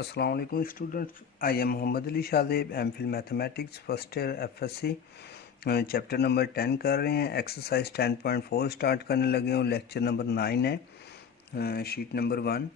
अस्सलाम वालेकुम students, I am Mohammad Ali Shadab, M Phil mathematics first year FSc. Chapter number 10 कर रहे हैं। एक्सरसाइज 10.4 स्टार्ट करने लगे हूँ। लेक्चर नंबर 9 है, शीट नंबर 1।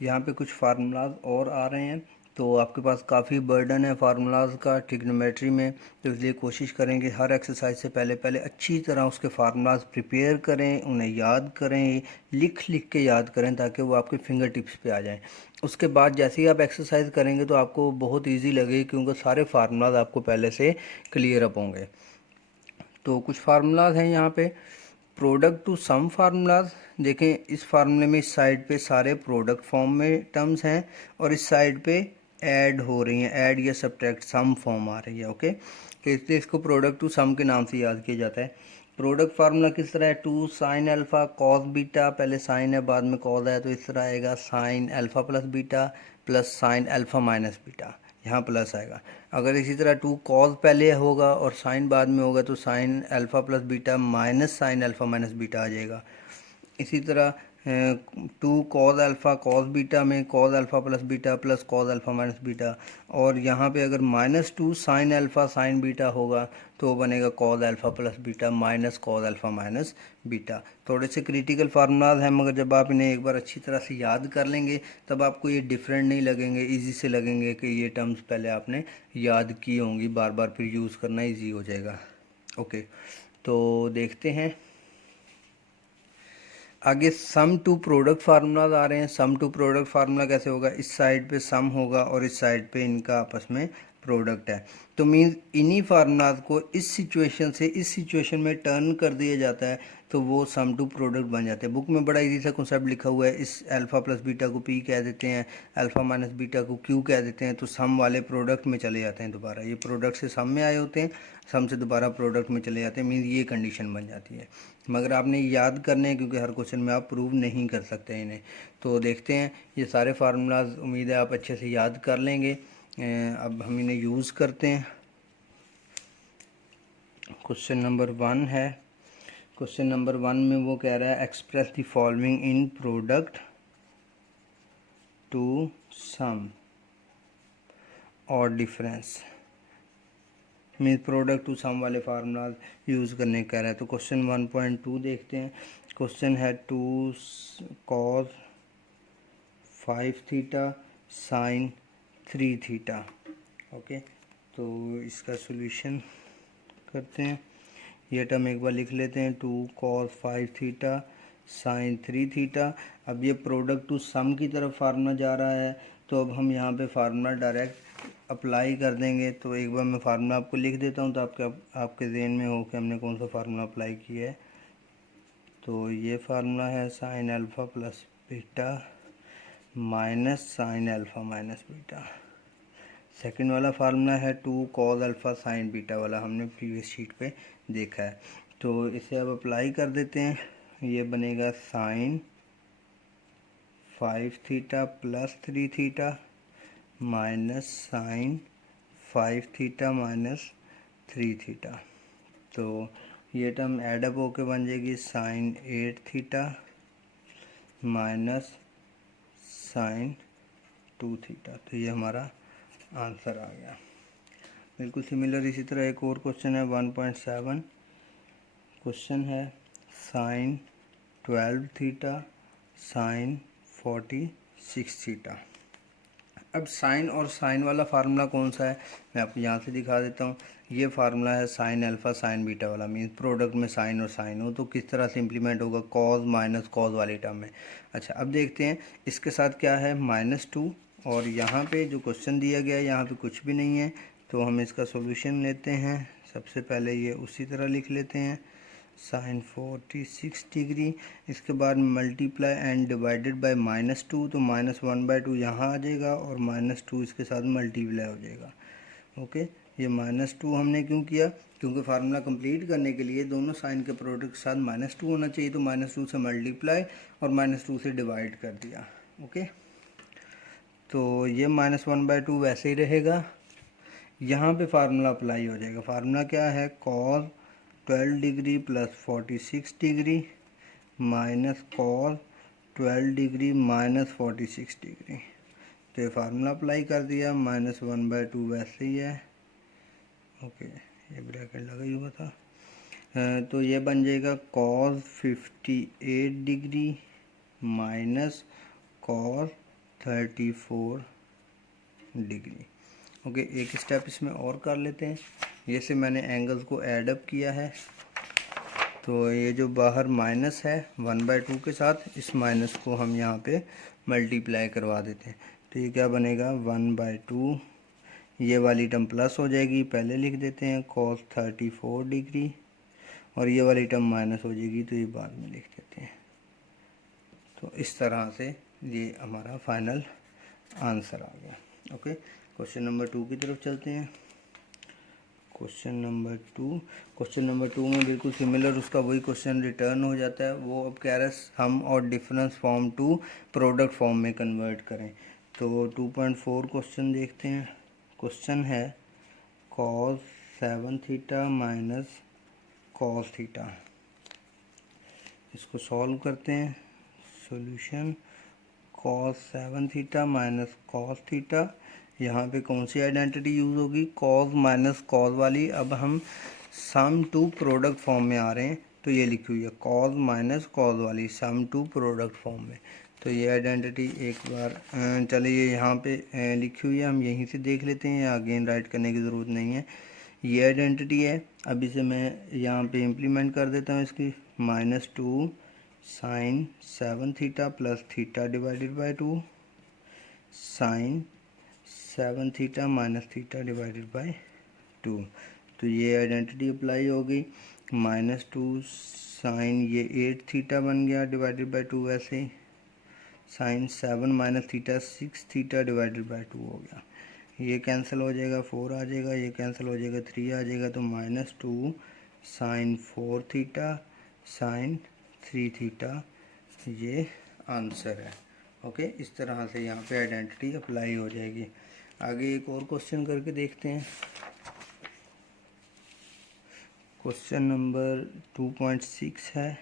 यहाँ पे कुछ फार्मूलाज और आ रहे हैं, तो आपके पास काफ़ी बर्डन है फार्मूलाज का ट्रिग्नोमेट्री में, तो इसलिए कोशिश करेंगे हर एक्सरसाइज से पहले पहले अच्छी तरह उसके फार्मूलाज प्रिपेयर करें, उन्हें याद करें, लिख लिख के याद करें ताकि वो आपके फिंगर टिप्स पे आ जाएं। उसके बाद जैसे ही आप एक्सरसाइज करेंगे तो आपको बहुत इजी लगेगी, क्योंकि सारे फार्मूलाज आपको पहले से क्लियर अप होंगे। तो कुछ फार्मूलाज हैं यहाँ पे। प्रोडक्ट टू सम फार्मूलाज देखें, इस फार्मूले में इस साइड पे सारे प्रोडक्ट फॉर्म में टर्म्स हैं और इस साइड पे ऐड हो रही हैं, ऐड या सब्ट्रैक्ट सम फॉर्म आ रही है। ओके, तो इसलिए इसको प्रोडक्ट टू सम के नाम से याद किया जाता है। प्रोडक्ट फार्मूला किस तरह है? 2 साइन अल्फ़ा कॉस बीटा, पहले साइन है बाद में कॉस है, तो इस तरह आएगा sign alpha plus beta plus sign alpha minus beta, यहाँ प्लस आएगा। अगर इसी तरह 2 कॉस पहले होगा और साइन बाद में होगा तो sine alpha plus beta minus sine alpha minus beta आ जाएगा। इसी तरह 2 कॉस अल्फ़ा कॉस बीटा में cos alpha plus beta plus cos alpha minus beta, और यहाँ पे अगर -2 साइन अल्फ़ा साइन बीटा होगा तो बनेगा cos alpha plus beta minus cos alpha minus beta. थोड़े से क्रिटिकल फार्मूलाज हैं, मगर जब आप इन्हें एक बार अच्छी तरह से याद कर लेंगे तब आपको ये डिफरेंट नहीं लगेंगे, इजी से लगेंगे कि ये टर्म्स पहले आपने याद की होंगी, बार बार फिर यूज़ करना ईजी हो जाएगा। ओके, तो देखते हैं आगे। सम टू प्रोडक्ट फार्मूलाज आ रहे हैं। सम टू प्रोडक्ट फार्मूला कैसे होगा? इस साइड पे सम होगा और इस साइड पे इनका आपस में प्रोडक्ट है, तो मीन्स इन्हीं फार्मूलाज को इस सिचुएशन से इस सिचुएशन में टर्न कर दिया जाता है तो वो सम टू प्रोडक्ट बन जाते हैं। बुक में बड़ा इजी सा कॉन्सेप्ट लिखा हुआ है। इस अल्फ़ा प्लस बीटा को पी कह देते हैं, अल्फ़ा माइनस बीटा को क्यू कह देते हैं, तो सम वाले प्रोडक्ट में चले जाते हैं दोबारा। ये प्रोडक्ट से सम में आए होते हैं, सम से दोबारा प्रोडक्ट में चले जाते हैं, मीन्स ये कंडीशन बन जाती है। मगर आपने याद करने हैं क्योंकि हर क्वेश्चन में आप प्रूव नहीं कर सकते इन्हें। तो देखते हैं ये सारे फार्मूलाज, उम्मीद है आप अच्छे से याद कर लेंगे। अब हम इन्हें यूज़ करते हैं। क्वेश्चन नंबर 1 है। क्वेश्चन नंबर 1 में वो कह रहा है express the following in product to sum और difference, mean product to sum वाले फार्मूला यूज़ करने कह रहा है। तो क्वेश्चन 1.2 देखते हैं। क्वेश्चन है 2 cos 5 theta sine 3 theta. Okay, तो इसका सॉल्यूशन करते हैं। ये टर्म एक बार लिख लेते हैं, 2 कॉस 5 थीटा साइन 3 थीटा। अब ये प्रोडक्ट टू सम की तरफ फार्मूला जा रहा है, तो अब हम यहाँ पे फार्मूला डायरेक्ट अप्लाई कर देंगे। तो एक बार मैं फार्मूला आपको लिख देता हूँ तो आपके जहन में हो कि हमने कौन सा फार्मूला अप्लाई किया है। तो ये फार्मूला है sign alpha plus beta minus sine alpha minus beta. Second वाला फार्मूला है 2 कॉस अल्फ़ा साइन बीटा वाला, हमने प्रीवियस शीट पे देखा है। तो इसे अब अप्लाई कर देते हैं। ये बनेगा sine 5 theta plus 3 theta minus sine 5 theta minus 3 theta. तो ये टर्म एडअप होके बन जाएगी sine 8 theta minus sine 2 theta. तो ये हमारा आंसर आ गया। बिल्कुल सिमिलर इसी तरह एक और क्वेश्चन है 1.7। क्वेश्चन है साइन 12 थीटा साइन 46 थीटा। अब साइन और साइन वाला फार्मूला कौन सा है मैं आपको यहाँ से दिखा देता हूँ। ये फार्मूला है साइन अल्फ़ा साइन बीटा वाला, मीन्स प्रोडक्ट में साइन और साइन हो तो किस तरह से इम्प्लीमेंट होगा, कॉज माइनस कॉज वाली टर्म में। अच्छा, अब देखते हैं इसके साथ क्या है, -2, और यहाँ पे जो क्वेश्चन दिया गया है यहाँ पे कुछ भी नहीं है, तो हम इसका सोल्यूशन लेते हैं। सबसे पहले ये उसी तरह लिख लेते हैं साइन 46 डिग्री, इसके बाद मल्टीप्लाई एंड डिवाइडेड बाय -2, तो -1/2 यहाँ आ जाएगा और -2 इसके साथ मल्टीप्लाई हो जाएगा। ओके, ये -2 हमने क्यों किया, क्योंकि फार्मूला कंप्लीट करने के लिए दोनों साइन के प्रोडक्ट के साथ -2 होना चाहिए, तो -2 से मल्टीप्लाई और -2 से डिवाइड कर दिया। ओके, तो ये -1/2 वैसे ही रहेगा। यहाँ पे फार्मूला अप्लाई हो जाएगा। फार्मूला क्या है, cos 12 degree plus 46 degree minus cos 12 degree minus 46 degree. तो ये फार्मूला अप्लाई कर दिया, -1/2 वैसे ही है। ओके, ये ब्रैकेट लगा ही हुआ था। तो ये बन जाएगा cos 58 degree minus cos 34 degree. Okay, एक स्टेप इसमें और कर लेते हैं। ये से मैंने एंगल्स को ऐड अप किया है, तो ये जो बाहर माइनस है 1/2 के साथ, इस माइनस को हम यहाँ पे मल्टीप्लाई करवा देते हैं। तो ये क्या बनेगा 1/2, ये वाली टर्म प्लस हो जाएगी, पहले लिख देते हैं cos 34 डिग्री, और ये वाली टर्म माइनस हो जाएगी, तो ये बाद में लिख देते हैं। तो इस तरह से ये हमारा फाइनल आंसर आ गया। ओके, क्वेश्चन नंबर 2 की तरफ चलते हैं। क्वेश्चन नंबर 2 में बिल्कुल सिमिलर उसका वही क्वेश्चन रिटर्न हो जाता है। वो अब कह रहा है हम और difference form to product form में कन्वर्ट करें। तो 2.4 क्वेश्चन देखते हैं। क्वेश्चन है cos 7 theta minus cos theta. इसको सॉल्व करते हैं। Solution cos 7 theta minus cos theta. यहाँ पे कौन सी आइडेंटिटी यूज़ होगी, cos माइनस cos वाली। अब हम सम टू प्रोडक्ट फॉर्म में आ रहे हैं, तो ये लिखी हुई है cos माइनस cos वाली सम टू प्रोडक्ट फॉर्म में। तो ये आइडेंटिटी एक बार चलिए यहाँ पे लिखी हुई है, हम यहीं से देख लेते हैं, अगेन राइट करने की ज़रूरत नहीं है। ये आइडेंटिटी है। अब इसे मैं यहाँ पे इम्प्लीमेंट कर देता हूँ इसकी, -2 sin 7 theta plus theta divided by 2 sin 7 theta minus theta divided by 2। तो ये आइडेंटिटी अप्लाई हो गई। -2 sin ये 8 थीटा बन गया डिवाइडेड बाई 2, वैसे ही sin 7 minus theta 6 theta divided by 2 हो गया। ये कैंसिल हो जाएगा, 4 आ जाएगा, ये कैंसिल हो जाएगा, 3 आ जाएगा। तो -2 sin 4 थीटा sin 3 थीटा ये आंसर है। ओके, इस तरह से यहाँ पे आइडेंटिटी अप्लाई हो जाएगी। आगे एक और क्वेश्चन करके देखते हैं। क्वेश्चन नंबर 2.6 है।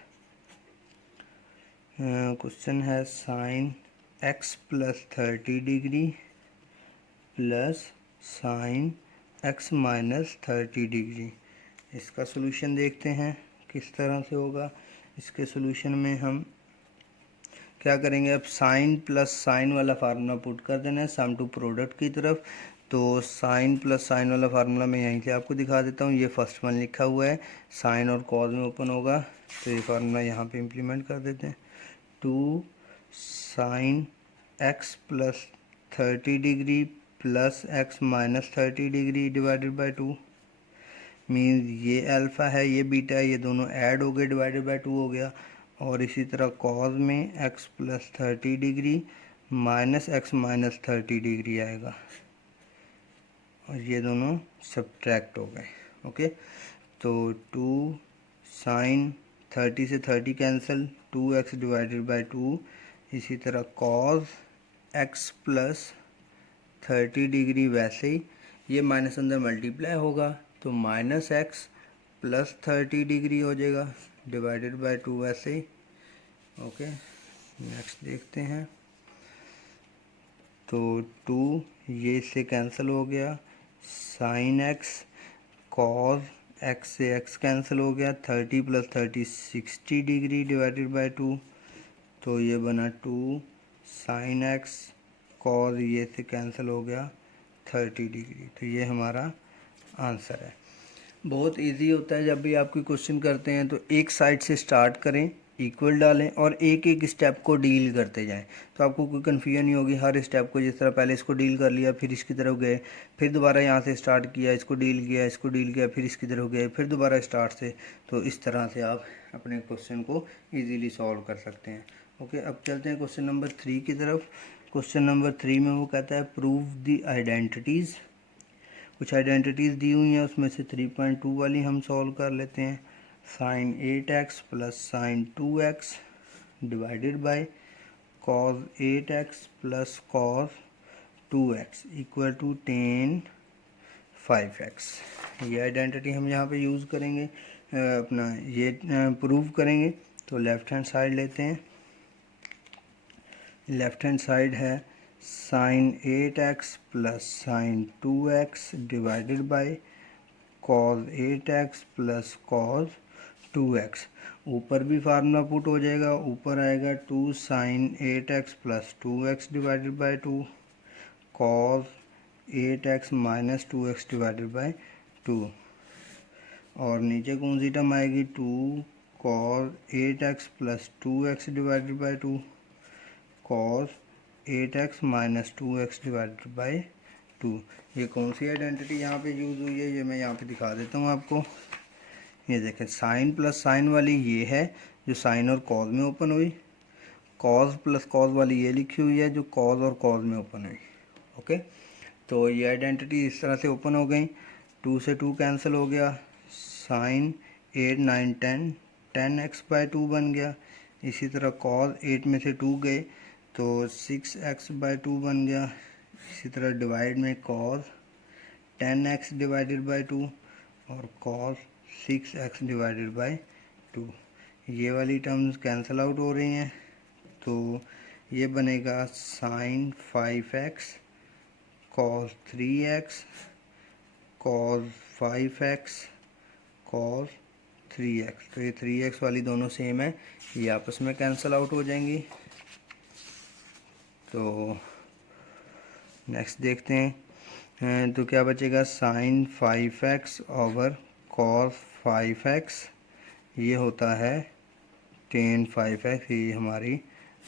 क्वेश्चन है sin x plus 30 degree plus sin x minus 30 degree. इसका सॉल्यूशन देखते हैं किस तरह से होगा। इसके सॉल्यूशन में हम क्या करेंगे, अब साइन प्लस साइन वाला फार्मूला पुट कर देना है सम टू प्रोडक्ट की तरफ। तो साइन प्लस साइन वाला फार्मूला मैं यहीं से आपको दिखा देता हूँ। ये फर्स्ट वन लिखा हुआ है, साइन और कॉज में ओपन होगा, तो ये फार्मूला यहाँ पे इम्प्लीमेंट कर देते हैं। 2 sin x plus 30 degree plus x minus 30 degree divided by 2 means ये अल्फ़ा है, ये बीटा है, ये दोनों ऐड हो गए, डिवाइडेड बाई 2 हो गया। और इसी तरह कॉज में x plus 30 degree minus x minus 30 degree आएगा, और ये दोनों सब्ट्रैक्ट हो गए। ओके, तो 2 sin 30 से 30 कैंसिल, 2x डिवाइडेड बाई 2। इसी तरह कॉज x प्लस 30 डिग्री, वैसे ही ये माइनस अंदर मल्टीप्लाई होगा, तो माइनस x प्लस 30 डिग्री हो जाएगा डिवाइडेड बाई 2, वैसे ही। ओके, नेक्स्ट देखते हैं। तो 2 ये से कैंसिल हो गया, साइन x कॉज x से x कैंसिल हो गया, 30 प्लस 30 60 डिग्री डिवाइडेड बाई 2। तो ये बना 2 साइन x कॉज ये से कैंसिल हो गया 30 डिग्री। तो ये हमारा आंसर है। बहुत इजी होता है, जब भी आप कोई क्वेश्चन करते हैं तो एक साइड से स्टार्ट करें, इक्वल डालें और एक एक स्टेप को डील करते जाएं, तो आपको कोई कन्फ्यूजन नहीं होगी। हर स्टेप को जिस तरह पहले इसको डील कर लिया, फिर इसकी तरफ गए, फिर दोबारा यहाँ से स्टार्ट किया, इसको डील किया, इसको डील किया, फिर इसकी तरफ गए, फिर दोबारा स्टार्ट से। तो इस तरह से आप अपने क्वेश्चन को ईजीली सॉल्व कर सकते हैं। ओके, अब चलते हैं क्वेश्चन नंबर 3 की तरफ। क्वेश्चन नंबर 3 में वो कहता है प्रूव द आइडेंटिटीज़। कुछ आइडेंटिटीज़ दी हुई हैं, उसमें से 3.2 वाली हम सॉल्व कर लेते हैं। Sine 8x plus sine 2x divided by cos 8x plus cos 2x equal to tan 5x। ये आइडेंटिटी हम यहाँ पे यूज़ करेंगे, अपना ये प्रूव करेंगे। तो लेफ़्ट हैंड साइड लेते हैं। लेफ़्ट हैंड साइड है sine 8x plus sine 2x divided by cos 8x plus cos 2x। ऊपर भी फार्मूला पुट हो जाएगा, ऊपर आएगा 2 sine 8x plus 2x divided by 2 cos 8x minus 2x divided by 2, और नीचे कौन सी टर्म आएगी 2 cos 8x plus 2x divided by 2 cos 8x minus 2x divided by 2। ये कौन सी आइडेंटिटी यहाँ पे यूज़ हुई है, ये मैं यहाँ पे दिखा देता हूँ आपको। ये देखें, साइन प्लस साइन वाली ये है जो साइन और कॉज में ओपन हुई, कॉज प्लस कॉज वाली ये लिखी हुई है जो कॉज और कॉज में ओपन हुई। ओके, तो ये आइडेंटिटी इस तरह से ओपन हो गई। 2 से 2 कैंसिल हो गया, साइन 8 9 10 10x बाय 2 बन गया। इसी तरह कॉज 8 में से 2 गए तो 6x बाय 2 बन गया। इसी तरह डिवाइड में कॉज 10x डिवाइडेड बाय 2 और कॉज 6x डिवाइडेड बाय 2। ये वाली टर्म्स कैंसिल आउट हो रही हैं, तो ये बनेगा sign 5x cos 3x cos 5x cos 3x। तो ये 3x वाली दोनों सेम है, ये आपस में कैंसिल आउट हो जाएंगी। तो नेक्स्ट देखते हैं, तो क्या बचेगा sign 5x over cos 5x, ये होता है टेन 5x, ये हमारी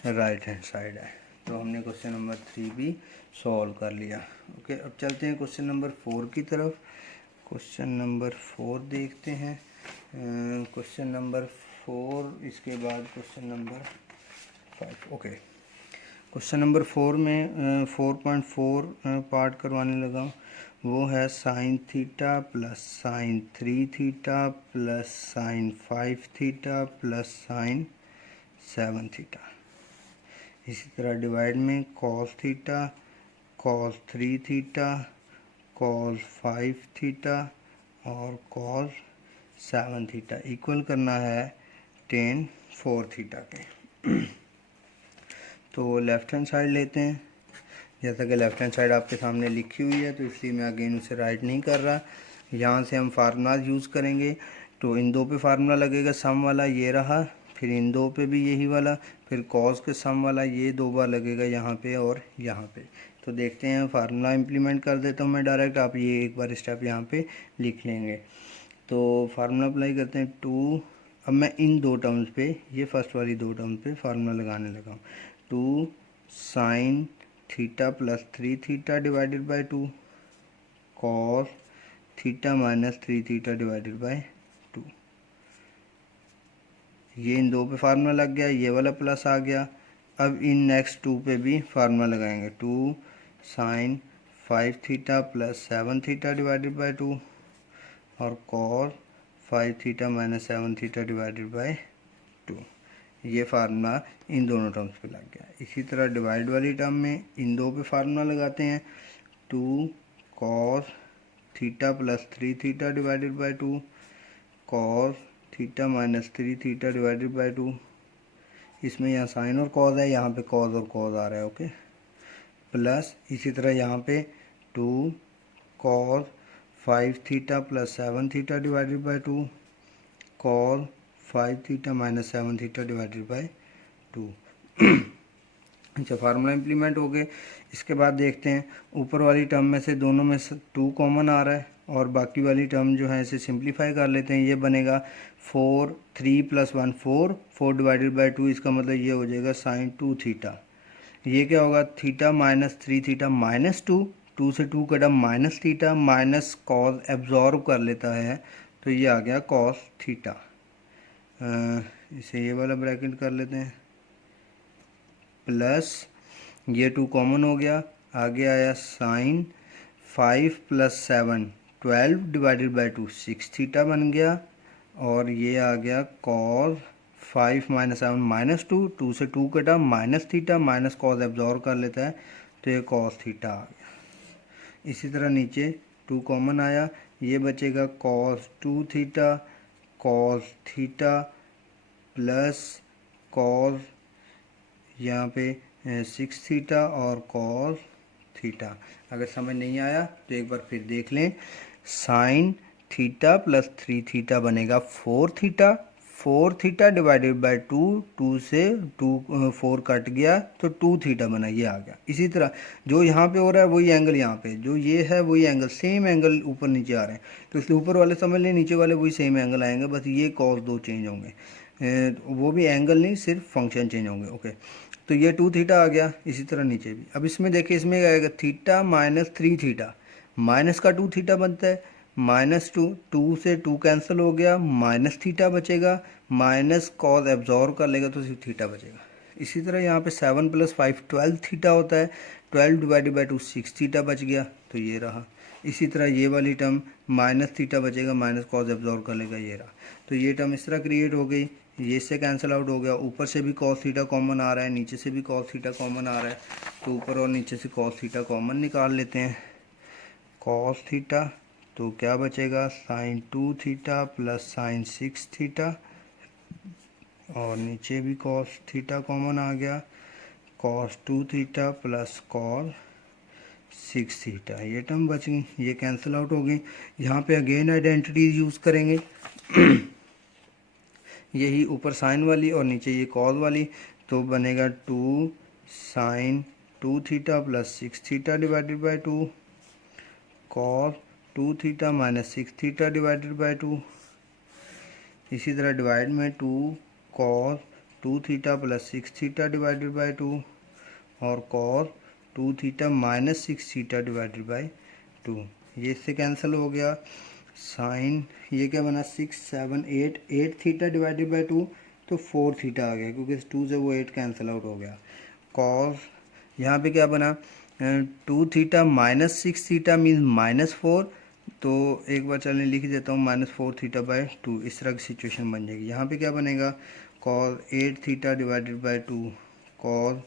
राइट हैंड साइड है। तो हमने क्वेश्चन नंबर 3 भी सॉल्व कर लिया। ओके, अब चलते हैं क्वेश्चन नंबर 4 की तरफ। क्वेश्चन नंबर 4 देखते हैं। क्वेश्चन नंबर 4, इसके बाद question number 5। Okay, question number 4 में 4.4 पार्ट करवाने लगा हूँ। वो है sine theta plus sign 3 theta plus sign 5 theta plus sign 7 theta. इसी तरह डिवाइड में cos theta cos 3 theta cos 5 theta और कॉस 7 थीटा इक्वल करना है टेन 4 थीटा के। तो लेफ़्ट हैंड साइड लेते हैं। जैसा कि लेफ़्ट हैंड साइड आपके सामने लिखी हुई है, तो इसलिए मैं अगेन उसे राइट नहीं कर रहा। यहाँ से हम फार्मूलाज यूज़ करेंगे। तो इन दो पे फार्मूला लगेगा, सम वाला ये रहा, फिर इन दो पे भी यही वाला, फिर कॉस के सम वाला ये 2 बार लगेगा यहाँ पे और यहाँ पे। तो देखते हैं, फार्मूला इम्प्लीमेंट कर देता हूँ मैं डायरेक्ट, आप ये एक बार स्टेप यहाँ पे लिख लेंगे। तो फार्मूला अप्लाई करते हैं 2। अब मैं इन 2 टर्म्स पे, ये फर्स्ट वाली 2 टर्म्स पे फार्मूला लगाने लगा हूँ। 2 sine theta plus 3 theta divided by 2 cos theta minus 3 theta divided by 2। ये इन 2 पे फार्मूला लग गया, ये वाला प्लस आ गया। अब इन नेक्स्ट 2 पे भी फार्मूला लगाएंगे। 2 sine 5 theta plus 7 theta divided by 2 और cos 5 theta minus 7 theta divided by 2। ये फार्मूला इन दोनों टर्म्स पे लग गया। इसी तरह डिवाइड वाली टर्म में इन 2 पे फार्मूला लगाते हैं। 2 cos theta plus 3 theta divided by 2 cos theta minus 3 theta divided by 2। इसमें यहाँ साइन और कॉज है, यहाँ पे कॉज और कॉज आ रहा है। ओके, प्लस इसी तरह यहाँ पे 2 cos 5 theta plus 7 theta divided by 2 cos 5 theta minus 7 theta divided by 2। अच्छा, फार्मूला इम्प्लीमेंट हो गए। इसके बाद देखते हैं, ऊपर वाली टर्म में से दोनों में से 2 कॉमन आ रहा है और बाकी वाली टर्म जो है इसे सिंप्लीफाई कर लेते हैं। ये बनेगा 4 3 प्लस 1 4 4 डिवाइडेड बाय 2, इसका मतलब ये हो जाएगा साइन 2 थीटा। ये क्या होगा, थीटा माइनस 3 थीटा माइनस 2, 2 से 2 कटा minus theta minus cos absorb कर लेता है, तो ये आ गया कॉस थीटा। इसे ये वाला ब्रैकेट कर लेते हैं, प्लस ये 2 कॉमन हो गया, आगे आया sine 5 plus 7 12 divided by 2 6 theta बन गया, और ये आ गया कॉस 5 माइनस 7 माइनस 2, 2 से 2 कटा minus theta minus cos absorb कर लेता है, तो ये कॉस थीटा आ गया। इसी तरह नीचे 2 कॉमन आया, ये बचेगा cos 2 theta cos theta plus cos यहाँ पे 6 थीटा और कॉस थीटा। अगर समझ नहीं आया तो एक बार फिर देख लें। साइन थीटा प्लस 3 थीटा बनेगा 4 थीटा। 4 थीटा डिवाइडेड बाय 2, 2 से 4 कट गया तो 2 थीटा बना, ये आ गया। इसी तरह जो यहाँ पे हो रहा है वही एंगल यहाँ पे, जो ये है वही एंगल, सेम एंगल ऊपर नीचे आ रहे हैं, तो इसलिए ऊपर वाले समझ लें, नीचे वाले वही सेम एंगल आएंगे, बस ये कॉस 2 चेंज होंगे। वो भी एंगल नहीं, सिर्फ फंक्शन चेंज होंगे। ओके, तो ये 2 थीटा आ गया। इसी तरह नीचे भी। अब इसमें देखिए, इसमें क्या आएगा, थीटा माइनस 3 थीटा, माइनस का 2 थीटा बनता है, माइनस 2, 2 से 2 कैंसिल हो गया, माइनस थीटा बचेगा, माइनस कॉस एब्जॉर्व कर लेगा तो सिर्फ थीटा बचेगा। इसी तरह यहाँ पे 7 + 5 12 थीटा होता है, 12 डिवाइडेड बाई 2 6 थीटा बच गया, तो ये रहा। इसी तरह ये वाली टर्म माइनस थीटा बचेगा, माइनस कॉस एब्जॉर्व कर लेगा, ये रहा। तो ये टर्म इस तरह क्रिएट हो गई, ये इससे कैंसिल आउट हो गया, ऊपर से भी कॉस थीटा कॉमन आ रहा है, नीचे से भी कॉस थीटा कॉमन आ रहा है, तो ऊपर और नीचे से कॉस थीटा कॉमन निकाल लेते हैं। कॉस थीटा तो क्या बचेगा, sine 2 theta plus sine 6 theta, और नीचे भी कॉस थीटा कॉमन आ गया, cos 2 theta plus cos 6 theta. ये टर्म बच गई, ये कैंसिल आउट हो गई। यहाँ पे अगेन आइडेंटिटीज यूज़ करेंगे यही ऊपर साइन वाली और नीचे ये कॉस वाली, तो बनेगा 2 sine 2 theta plus 6 theta divided by 2, cos 2 theta minus 6 theta divided by 2। इसी तरह डिवाइड में 2 cos 2 theta plus 6 theta divided by 2, और cos 2 theta minus 6 theta divided by 2। ये इससे कैंसिल हो गया। साइन ये क्या बना, 6 7 8, 8 थीटा डिवाइडेड बाई 2, तो 4 थीटा आ गया, क्योंकि 2 से वो 8 कैंसिल आउट हो गया। कॉस यहाँ पे क्या बना, 2 थीटा माइनस 6 थीटा मीन्स -4, तो एक बार चलने लिख देता हूँ, -4 थीटा बाई 2, इस तरह की सिचुएशन बन जाएगी। यहाँ पे क्या बनेगा, cos 8 theta divided by 2, cos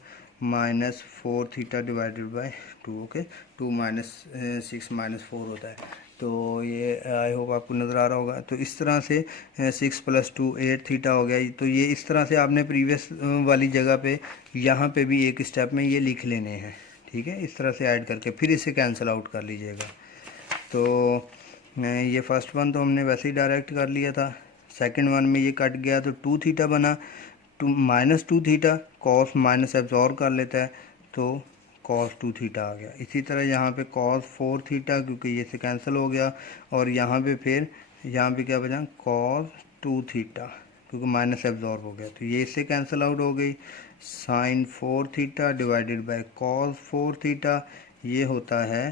-4 theta divided by 2। Okay, 2 - 6 -4 होता है, तो ये आई होप आपको नज़र आ रहा होगा। तो इस तरह से 6 + 2 8 थीटा हो गया। तो ये इस तरह से आपने प्रीवियस वाली जगह पे यहाँ पे भी एक स्टेप में ये लिख लेने हैं, ठीक है, इस तरह से ऐड करके फिर इसे कैंसिल आउट कर लीजिएगा। तो ये फर्स्ट वन तो हमने वैसे ही डायरेक्ट कर लिया था, सेकंड वन में ये कट गया तो 2 थीटा बना, -2 थीटा, कॉस माइनस एब्जॉर्व कर लेता है तो कॉस 2 थीटा आ गया। इसी तरह यहाँ पे कॉस 4 थीटा, क्योंकि ये से कैंसिल हो गया, और यहाँ पे फिर यहाँ पे क्या बचा, कॉस 2 थीटा, क्योंकि माइनस एब्जॉर्व हो गया, तो ये इससे कैंसिल आउट हो गई। Sine 4 theta divided by cos 4 theta, ये होता है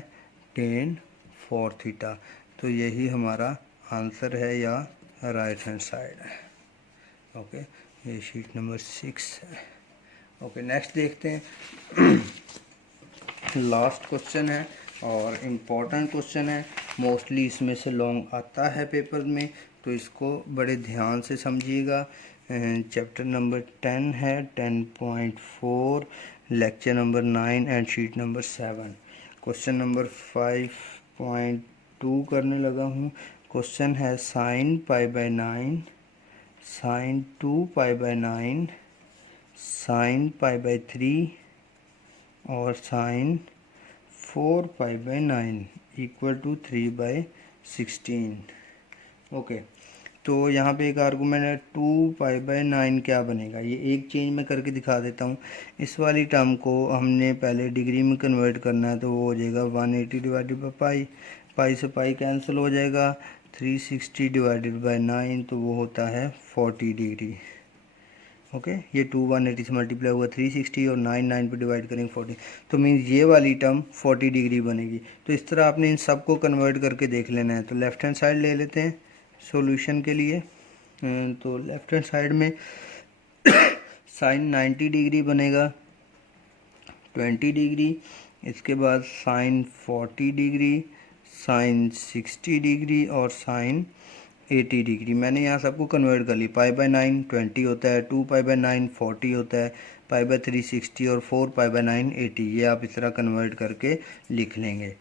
टेन 4 थीटा। तो यही हमारा आंसर है या राइट हैंड साइड है। ओके, ये शीट नंबर 6 है। ओके, नेक्स्ट देखते हैं। लास्ट क्वेश्चन है और इम्पोर्टेंट क्वेश्चन है, मोस्टली इसमें से लॉन्ग आता है पेपर में, तो इसको बड़े ध्यान से समझिएगा। चैप्टर नंबर 10 है, 10.4, lecture number 9 and sheet number 7। Question number 5.2 करने लगा हूँ। क्वेश्चन है साइन π/9, साइन 2π/9, साइन π/3 और साइन 4π/9 इक्वल टू 3/16। ओके, तो यहाँ पे एक आर्गूमेंट है 2π/9 क्या बनेगा, ये एक चेंज में करके दिखा देता हूँ। इस वाली टर्म को हमने पहले डिग्री में कन्वर्ट करना है, तो वो हो जाएगा 180 डिवाइडेड बाई पाई, पाई से पाई कैंसिल हो जाएगा, 360 डिवाइडेड बाई 9, तो वो होता है 40 डिग्री। ओके, ये 2 180 से मल्टीप्लाई हुआ 360 और 9 9 पे डिवाइड करेंगे 40, तो मीन्स ये वाली टर्म 40 डिग्री बनेगी। तो इस तरह आपने इन सब को कन्वर्ट करके देख लेना है। तो लेफ़्ट हैंड साइड ले लेते हैं सॉल्यूशन के लिए। तो लेफ़्ट हैंड साइड में साइन 90 डिग्री बनेगा 20 डिग्री, इसके बाद साइन 40 डिग्री, साइन 60 डिग्री और साइन 80 डिग्री। मैंने यहाँ सबको कन्वर्ट कर ली। π/9 20 होता है, 2π/9 40 होता है, π/3 60 और 4π/9 80। ये आप इस तरह कन्वर्ट करके लिख लेंगे।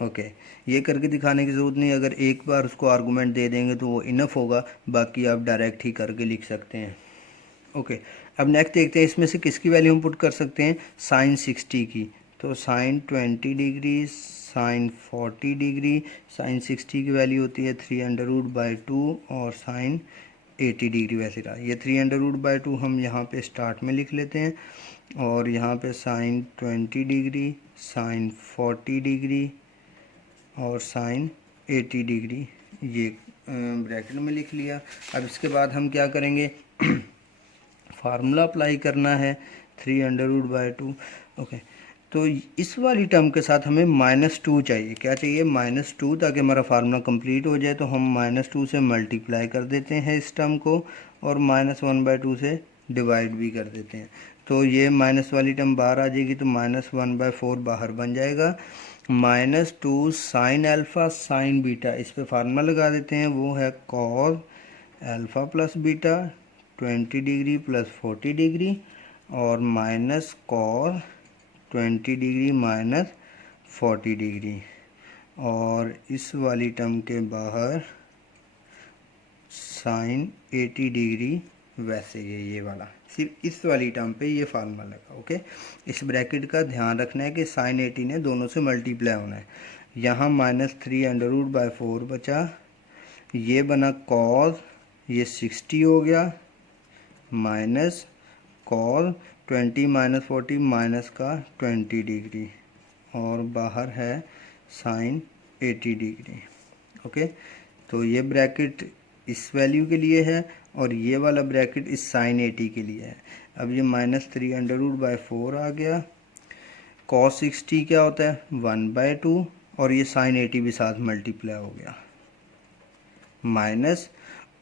ओके, ये करके दिखाने की ज़रूरत नहीं, अगर एक बार उसको आर्गूमेंट दे देंगे तो वो इनफ होगा, बाकी आप डायरेक्ट ही करके लिख सकते हैं। ओके, अब नेक्स्ट देखते हैं इसमें से किसकी वैल्यू हम पुट कर सकते हैं, साइन 60 की। तो sine 20 degree, sine 40 degree, sine 60 की वैल्यू होती है 3√2 और साइन 80 डिग्री वैसे रहा। ये 3√2 हम यहाँ पे स्टार्ट में लिख लेते हैं और यहाँ पे साइन 20 डिग्री, साइन 40 डिग्री और साइन 80 डिग्री ये ब्रैकेट में लिख लिया। अब इसके बाद हम क्या करेंगे, फार्मूला अप्लाई करना है 3√2। ओके, तो इस वाली टर्म के साथ हमें -2 चाहिए। क्या चाहिए, -2, ताकि हमारा फार्मूला कंप्लीट हो जाए। तो हम -2 से मल्टीप्लाई कर देते हैं इस टर्म को और -1/2 से डिवाइड भी कर देते हैं। तो ये माइनस वाली टर्म बाहर आ जाएगी, तो -1/4 बाहर बन जाएगा। -2 साइन अल्फ़ा साइन बीटा, इस पे फार्मूला लगा देते हैं, वो है cos alpha plus beta 20 degree plus 40 degree और minus cos 20 degree minus 40 degree, और इस वाली टर्म के बाहर साइन 80 डिग्री वैसे ये वाला, सिर्फ इस वाली टर्म पे ये फार्मूला लगा। ओके, इस ब्रैकेट का ध्यान रखना है कि साइन 80 ने दोनों से मल्टीप्लाई होना है। यहाँ -3√4 बचा, ये बना कॉस, ये 60 हो गया, माइनस कॉस 20 माइनस 40 माइनस का 20 डिग्री और बाहर है साइन 80 डिग्री। ओके, तो ये ब्रैकेट इस वैल्यू के लिए है और ये वाला ब्रैकेट इस साइन 80 के लिए है। अब ये -3√4 आ गया, cos 60 क्या होता है 1/2 और ये साइन 80 भी साथ मल्टीप्लाई हो गया, माइनस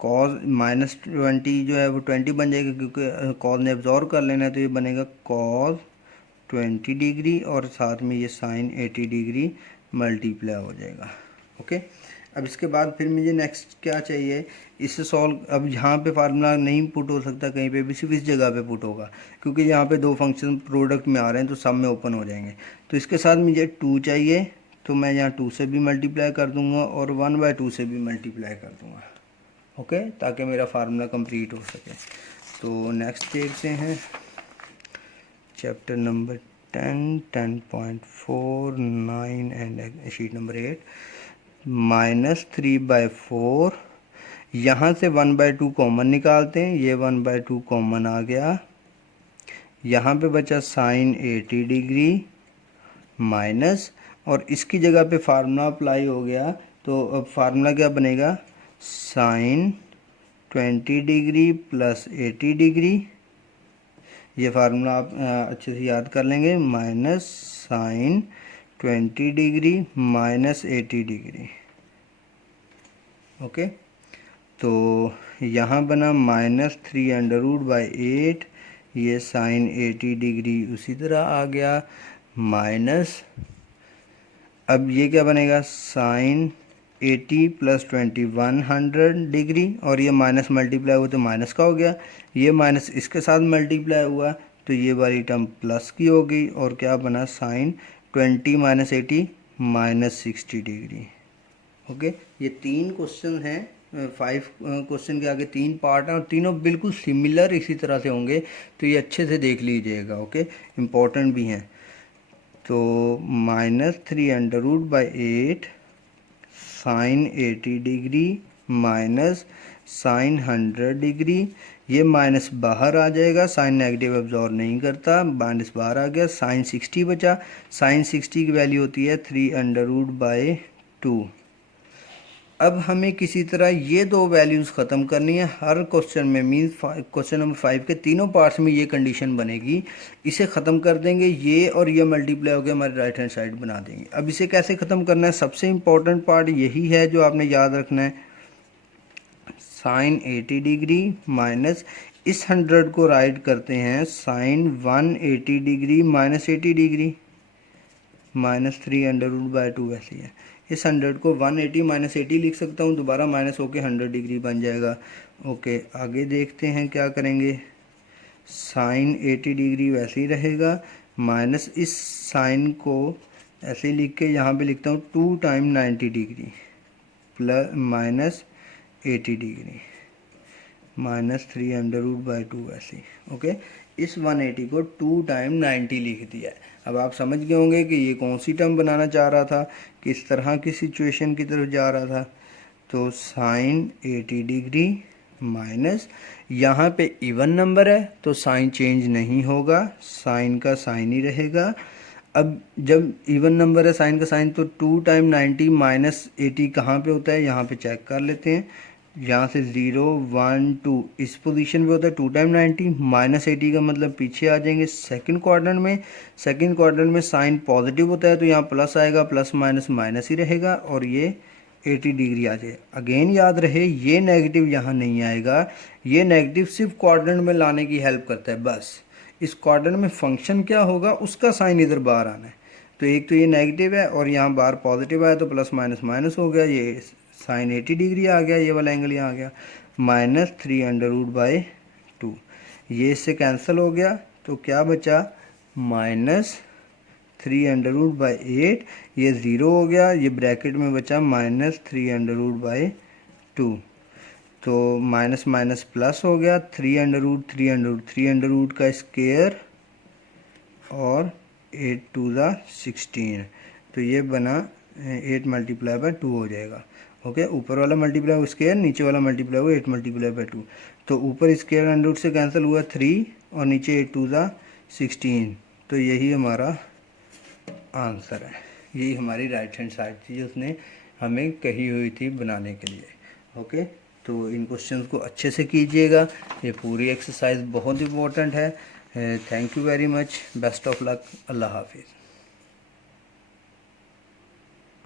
कॉस -20 जो है वो 20 बन जाएगा क्योंकि कॉस ने एब्जॉर्व कर लेना है, तो ये बनेगा कॉस 20 डिग्री और साथ में ये साइन 80 डिग्री मल्टीप्लाई हो जाएगा। ओके, अब इसके बाद फिर मुझे नेक्स्ट क्या चाहिए, इसे सॉल्व। अब यहाँ पे फार्मूला नहीं पुट हो सकता कहीं पे भी, सिर्फ इस जगह पे पुट होगा क्योंकि यहाँ पे दो फंक्शन प्रोडक्ट में आ रहे हैं तो सब में ओपन हो जाएंगे। तो इसके साथ मुझे 2 चाहिए, तो मैं यहाँ 2 से भी मल्टीप्लाई कर दूँगा और 1/2 से भी मल्टीप्लाई कर दूँगा। ओके, ताकि मेरा फार्मूला कंप्लीट हो सके। तो नेक्स्ट देखते हैं chapter number 10, 10.4, 9 and sheet number 8। -3/4, यहाँ से 1/2 कॉमन निकालते हैं, ये 1/2 कॉमन आ गया, यहाँ पे बचा साइन 80 डिग्री माइनस, और इसकी जगह पे फार्मूला अप्लाई हो गया। तो अब फार्मूला क्या बनेगा, साइन 20 डिग्री प्लस 80 डिग्री, ये फार्मूला आप अच्छे से याद कर लेंगे, minus sine 20 degree minus 80 degree. Okay, तो यहाँ बना -3√8, ये साइन 80 डिग्री उसी तरह आ गया, माइनस, अब ये क्या बनेगा, साइन 80 प्लस 20 100 डिग्री, और ये माइनस मल्टीप्लाई हुआ तो माइनस का हो गया, ये माइनस इसके साथ मल्टीप्लाई हुआ तो ये वाली टर्म प्लस की हो गई, और क्या बना, sine 20 minus 80 minus 60 degree. Okay, ये 3 क्वेश्चन हैं, 5 क्वेश्चन के आगे 3 पार्ट हैं और तीनों बिल्कुल सिमिलर इसी तरह से होंगे, तो ये अच्छे से देख लीजिएगा। ओके, इम्पोर्टेंट भी हैं। तो -3√8 sine 80 degree minus sine 100 degree, ये माइनस बाहर आ जाएगा, साइन नेगेटिव एब्जॉर्ब नहीं करता, माइनस बाहर आ गया, साइन 60 बचा, साइन 60 की वैल्यू होती है 3√2। अब हमें किसी तरह ये दो वैल्यूज़ ख़त्म करनी है हर क्वेश्चन में, मीन्स क्वेश्चन नंबर 5 के तीनों पार्ट्स में ये कंडीशन बनेगी, इसे ख़त्म कर देंगे, ये और ये मल्टीप्लाई होकर हमारे राइट हैंड साइड बना देंगे। अब इसे कैसे ख़त्म करना है, सबसे इम्पॉर्टेंट पार्ट यही है जो आपने याद रखना है, साइन 80 डिग्री माइनस इस 100 को राइट करते हैं साइन 180 डिग्री माइनस 80 डिग्री, -3√2 वैसे ही है, इस 100 को 180 माइनस 80 लिख सकता हूँ, दोबारा माइनस होके 100 डिग्री बन जाएगा। ओके, आगे देखते हैं क्या करेंगे, साइन 80 डिग्री वैसे ही रहेगा, माइनस इस साइन को ऐसे लिख के यहाँ पे लिखता हूँ 2 time 90 degree plus minus 80 degree, -3√/2 ऐसे। ओके, इस 180 को 2 टाइम 90 लिख दिया है। अब आप समझ गए होंगे कि ये कौन सी टर्म बनाना चाह रहा था, किस तरह की सिचुएशन की तरफ जा रहा था। तो साइन 80 डिग्री माइनस, यहाँ पे इवन नंबर है तो साइन चेंज नहीं होगा, साइन का साइन ही रहेगा। अब जब इवन नंबर है साइन का साइन, तो 2 टाइम 90 -80 कहाँ पे होता है, यहाँ पे चेक कर लेते हैं। यहाँ से 0 1 2 इस पोजीशन पे होता है 2 टाइम 90, -80 का मतलब पीछे आ जाएंगे सेकंड क्वाड्रेंट में। सेकंड क्वाड्रेंट में साइन पॉजिटिव होता है तो यहाँ प्लस आएगा, प्लस माइनस माइनस ही रहेगा और ये 80 डिग्री आ जाए। अगेन याद रहे ये नेगेटिव यहाँ नहीं आएगा, ये नेगेटिव सिर्फ क्वाड्रेंट में लाने की हेल्प करता है बस। इस क्वाड्रेंट में फंक्शन क्या होगा, उसका साइन इधर बाहर आना है। तो एक तो ये नेगेटिव है और यहाँ बाहर पॉजिटिव आया तो प्लस माइनस माइनस हो गया, ये साइन 80 डिग्री आ गया, ये वाला एंगल यहाँ आ गया। -3√/2 ये इससे कैंसिल हो गया तो क्या बचा, -3√8, ये ज़ीरो हो गया, ये ब्रैकेट में बचा -3√/2। तो माइनस माइनस प्लस हो गया, 3√3√3 का स्क्वायर और 8 2 16। तो ये बना 8 × 2 हो जाएगा। ओके, ऊपर वाला मल्टीप्लाई हुआ स्क्वायर, नीचे वाला मल्टीप्लाई हुआ 8 × 2। तो ऊपर स्क्वायर अंडर रूट से कैंसिल हुआ 3 और नीचे 8 2 16। तो यही हमारा आंसर है, यही हमारी राइट हैंड साइड थी जो उसने हमें कही हुई थी बनाने के लिए। ओके, तो इन क्वेश्चंस को अच्छे से कीजिएगा, ये पूरी एक्सरसाइज बहुत इंपॉर्टेंट है। Thank you very much, best of luck, अल्लाह हाफिज़।